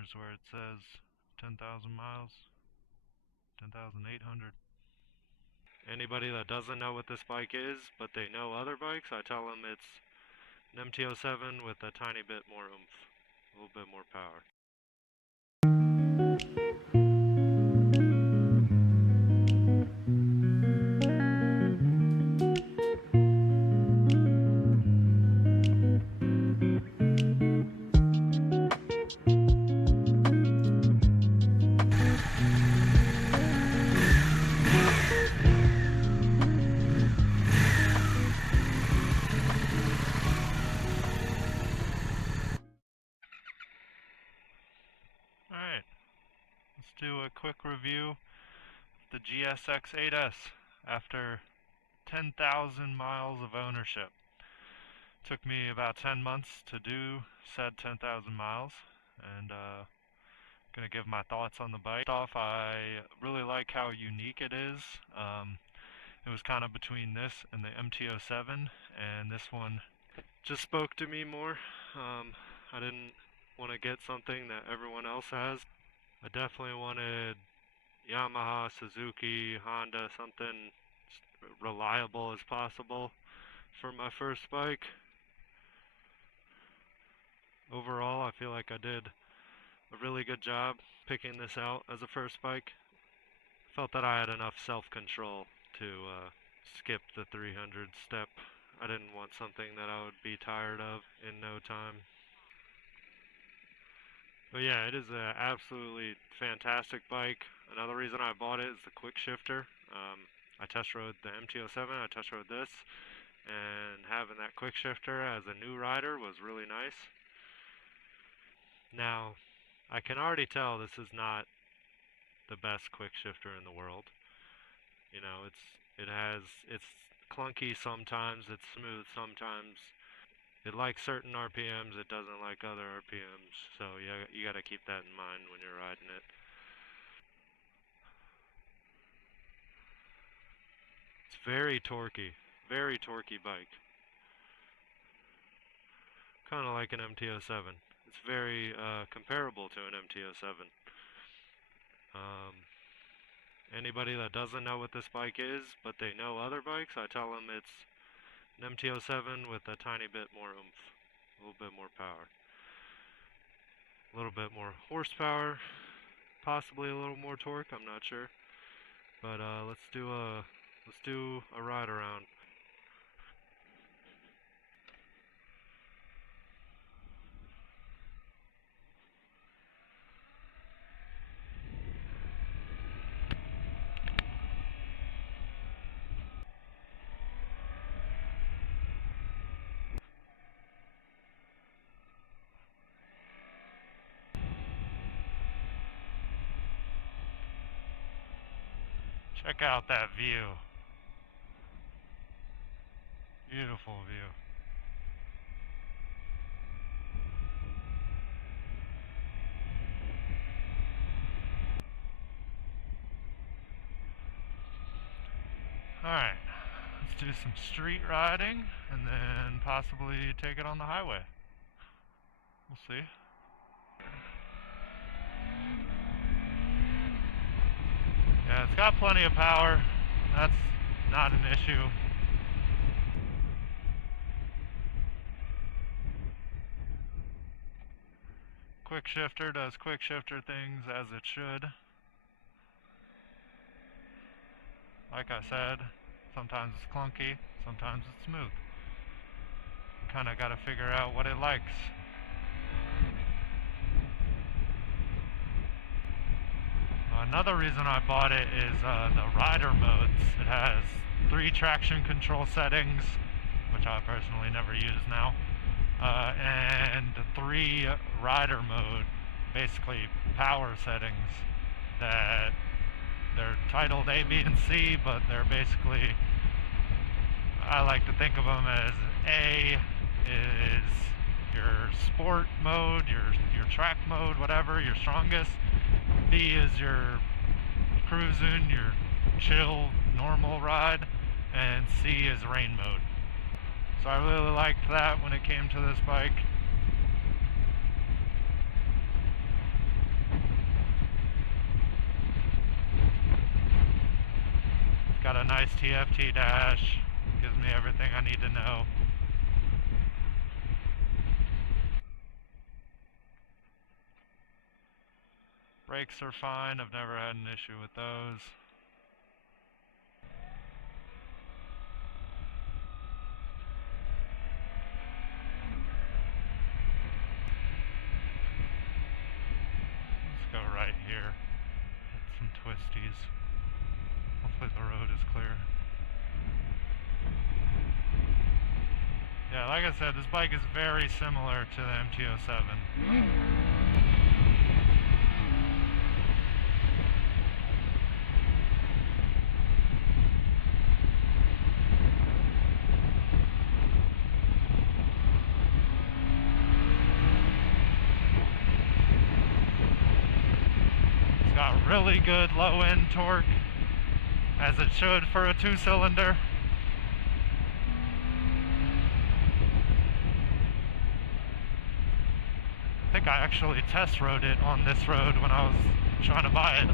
Here's where it says 10,000 miles, 10,800. Anybody that doesn't know what this bike is, but they know other bikes, I tell them it's an MT-07 with a tiny bit more oomph, a little bit more power. Alright, let's do a quick review of the GSX-8S after 10,000 miles of ownership. Took me about 10 months to do said 10,000 miles, and gonna give my thoughts on the bike. First off, I really like how unique it is. It was kind of between this and the MT-07, and this one just spoke to me more. I didn't want to get something that everyone else has. I definitely wanted Yamaha, Suzuki, Honda, something reliable as possible for my first bike. Overall, I feel like I did a really good job picking this out as a first bike. Felt that I had enough self-control to skip the 300 step. I didn't want something that I would be tired of in no time. But yeah, it is an absolutely fantastic bike. Another reason I bought it is the quick shifter. I test rode the MT-07, I test rode this, and having that quick shifter as a new rider was really nice. Now, I can already tell this is not the best quick shifter in the world. You know, it's clunky sometimes, it's smooth sometimes. It likes certain RPMs, it doesn't like other RPMs, so you gotta keep that in mind when you're riding it. It's very torquey bike. Kind of like an MT-07. It's very comparable to an MT-07. Anybody that doesn't know what this bike is, but they know other bikes, I tell them it's an MT-07 with a tiny bit more oomph, a little bit more power, a little bit more horsepower, possibly a little more torque. I'm not sure, but let's do a ride around. Check out that view. Beautiful view. Alright, let's do some street riding and then possibly take it on the highway. We'll see. Yeah, it's got plenty of power. That's not an issue. Quick shifter does quick shifter things as it should. Like I said, sometimes it's clunky, sometimes it's smooth. Kinda gotta figure out what it likes. Another reason I bought it is the rider modes. It has 3 traction control settings, which I personally never use now, and 3 rider mode, basically power settings that they're titled A, B, and C, but they're basically, I like to think of them as A is your sport mode, your track mode, whatever, your strongest. B is your cruising, your chill, normal ride, and C is rain mode. So I really liked that when it came to this bike. nice TFT dash, gives me everything I need to know. Brakes are fine, I've never had an issue with those. Let's go right here, hit some twisties. Hopefully the road is clear. Yeah, like I said, this bike is very similar to the MT-07. It's got really good low end torque, as it should for a 2-cylinder. I think I actually test rode it on this road when I was trying to buy it.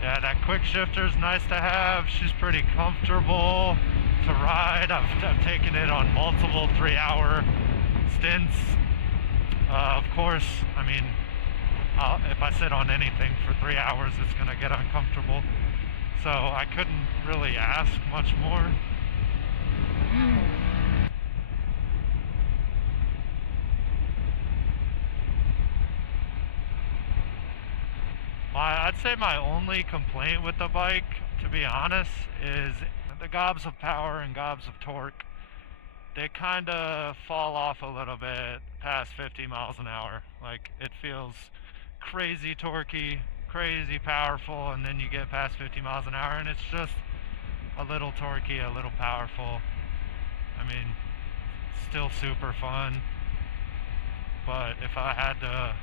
Yeah, that quick shifter's nice to have. She's pretty comfortable to ride. I've taken it on multiple 3-hour stints. Of course, I mean, if I sit on anything for 3 hours, it's gonna get uncomfortable. So I couldn't really ask much more. I'd say my only complaint with the bike, to be honest, is the gobs of power and gobs of torque. They kind of fall off a little bit past 50 miles an hour. Like, it feels crazy torquey, crazy powerful, and then you get past 50 miles an hour and it's just a little torquey, a little powerful. I mean, still super fun. But if I had to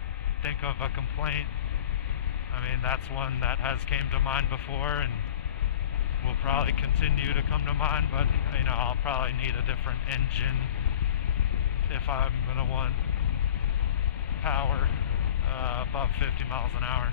think of a complaint, I mean, that's one that has came to mind before and will probably continue to come to mind, but you know, I'll probably need a different engine if I'm gonna want power above 50 miles an hour.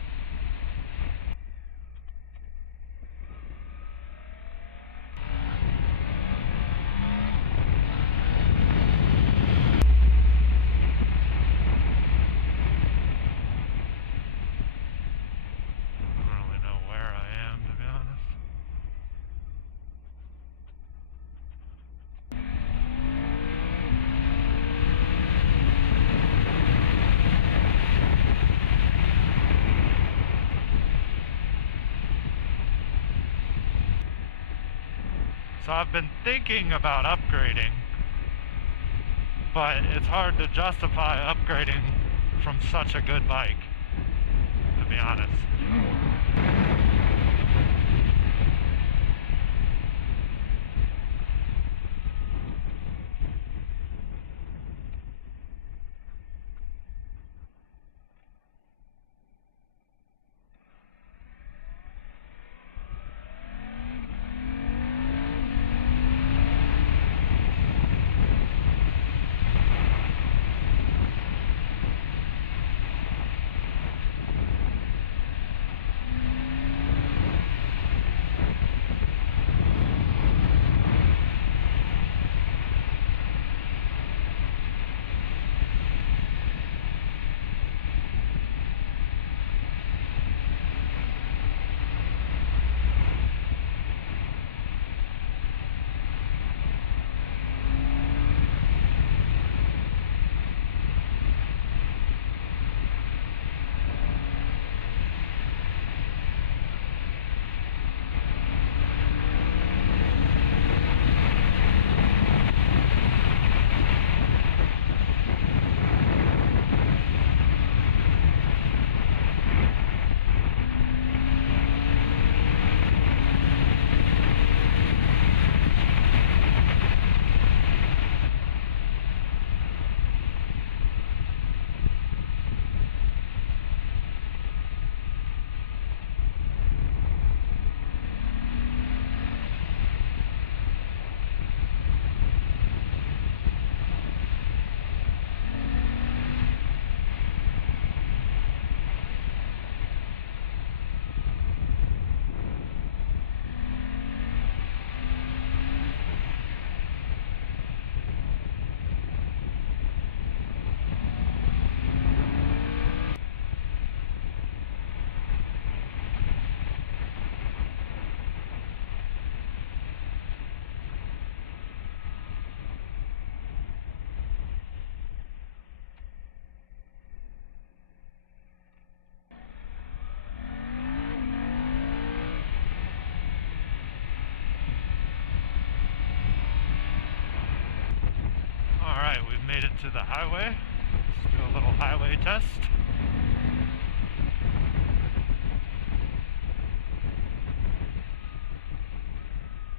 So I've been thinking about upgrading, but it's hard to justify upgrading from such a good bike, to be honest. head to the highway. Let's do a little highway test.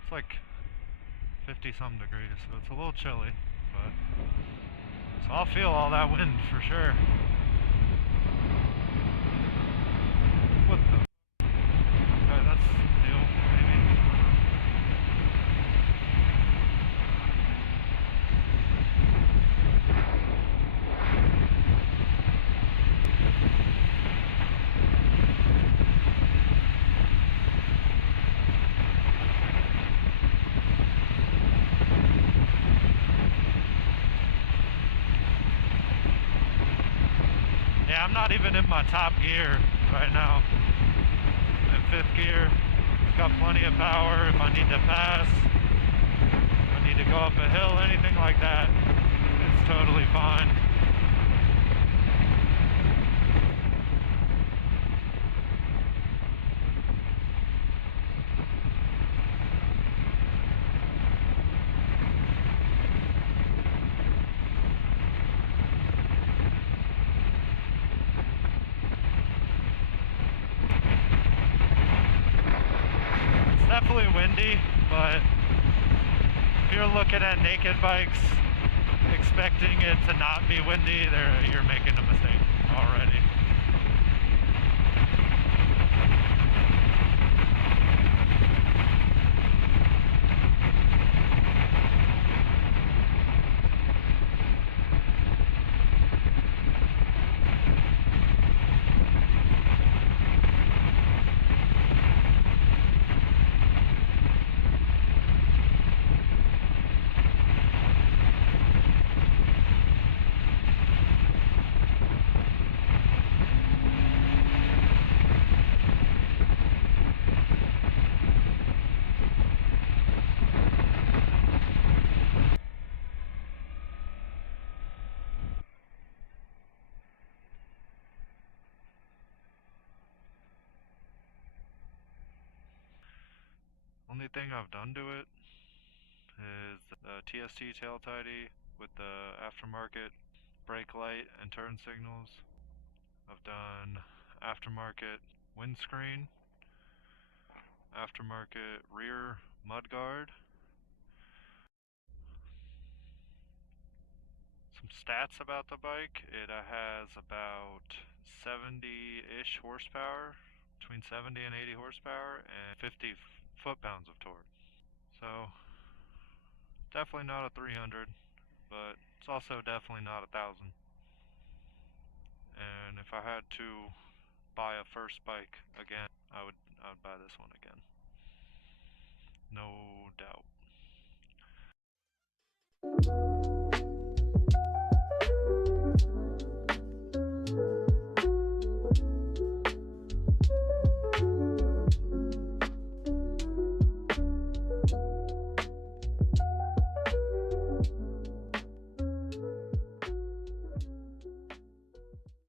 It's like 50 some degrees, so it's a little chilly, but so I'll feel all that wind for sure. What the? Okay, that's new, maybe. Yeah, I'm not even in my top gear right now. I'm in 5th gear. It's got plenty of power if I need to pass. If I need to go up a hill, anything like that. It's totally fine. It's definitely windy, but if you're looking at naked bikes expecting it to not be windy, you're making a mistake already. Only thing I've done to it is the TST tail tidy with the aftermarket brake light and turn signals. I've done aftermarket windscreen, aftermarket rear mudguard. Some stats about the bike: it has about 70-ish horsepower, between 70 and 80 horsepower, and 50 foot-pounds of torque. So definitely not a 300, but it's also definitely not 1,000. And if I had to buy a first bike again, I would buy this one again. No doubt.